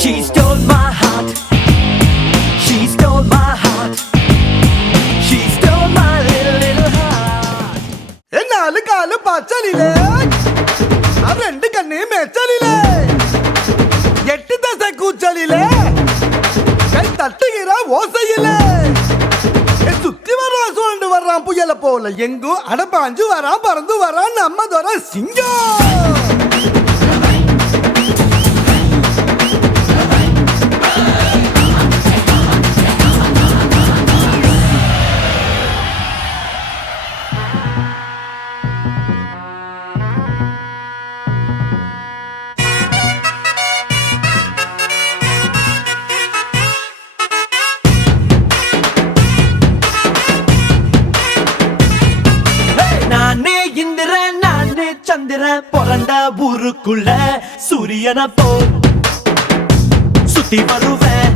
She stole my heart. She stole my heart. She stole my little heart. നാല് കാല് പച്ചലിലേ രണ്ട് കണ്ണി മെച്ചലിലേ എട്ട് ദശ കൂച്ചലിലേ കൈ തട്ടുകിற ஓசையிலே சுத்தி வர்றான் சுழண்டு வர்றான் புயல போல எங்கும் அடப்பாஞ்சு வரான் பறந்து வரான் நம்ம தோற சிங்கம். நானே இந்திரன் நானே சந்திரன் பிறந்த ஊருக்குள்ள சூரியனை போல் சுத்தி வருவேன்.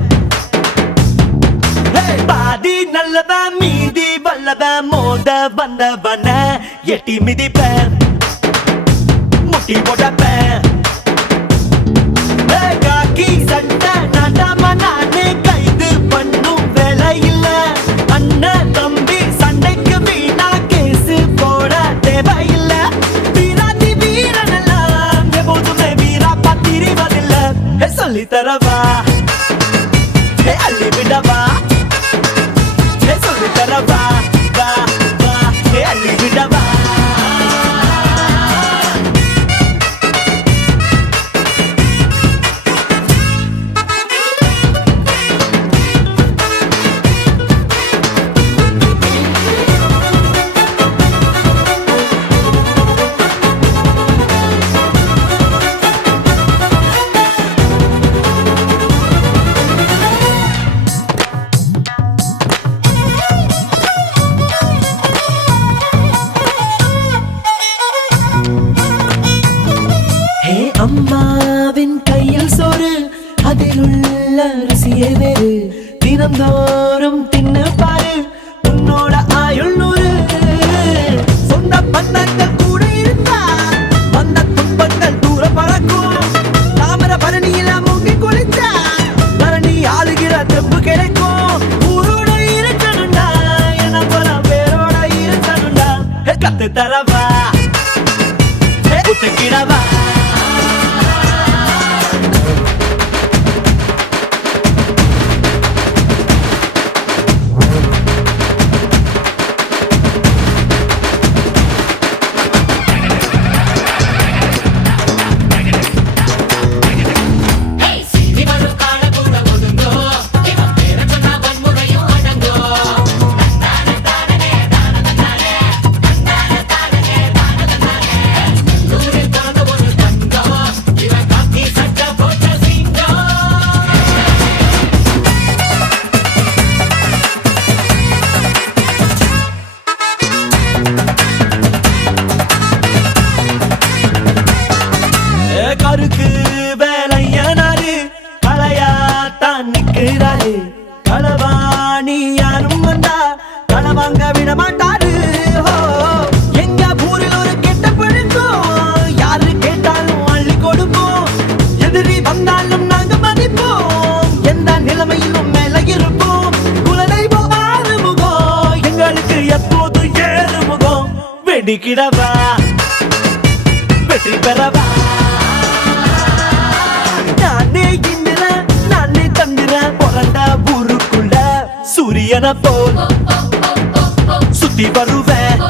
பாதி நல்லவன் மீதி வல்லவன் மோத வந்தவன எட்டி மிதிப்பேன் முட்டி போட்டப்பேன். காக்கி சட்டை நாட்டாம நானே கைது பண்ணும் வேலை இல்ல. அண்ணன் தம்பி சண்டைக்கு வீணா கேசு போட தேவையில்ல. வீராதி வீரனெல்லாம் எப்போதுமே வீரா பத்திரிவதில்ல. சொல்லி தரவா அள்ளி விடவா சொல்லி தரவா வா வா அள்ளி விடவா. அம்மாவின் கையில் சோறு அதில் உள்ள ருசியே வேறு. தினந்தோறும் தின்னு பாரு உன்னோட ஆயுள் நூறு. சொந்த பந்தங்கள் கூட இருந்தா வந்த துன்பங்கள் தூர பறக்கும். தாமர பரணியில மூங்கி குளிச்சா பரணி ஆளுகிற தெம்பு கிடைக்கும். ஊரோட இருக்கணும்டா என்ன போல பேரோட இருக்கணும்டா. கத்து தரவா குத்துக்கிடவா. கருக்கு வேலையனாரு களையாத்தான் நிற்கிறாரு. களவாணி யாரும் வந்தா களவாங்க விட மாட்டாரு. எங்க ஊரில் ஒரு கெட்ட பழக்கம் யாரு கேட்டாலும் அள்ளி கொடுப்போம். எதிரி வந்தாலும் நாங்க மதிப்போம். எந்த நிலைமையிலும் மேல இருப்போம். குலதெய்வம் ஆறு முகம் எங்களுக்கு எப்போது ஏறு முகம். வெடிக்கிடவா வெற்றி பெறவா. நானே இந்திரன் நானே சந்திரன் பிறந்த ஊருக்குள்ள சூரியனை போல் சுத்தி வருவேன்.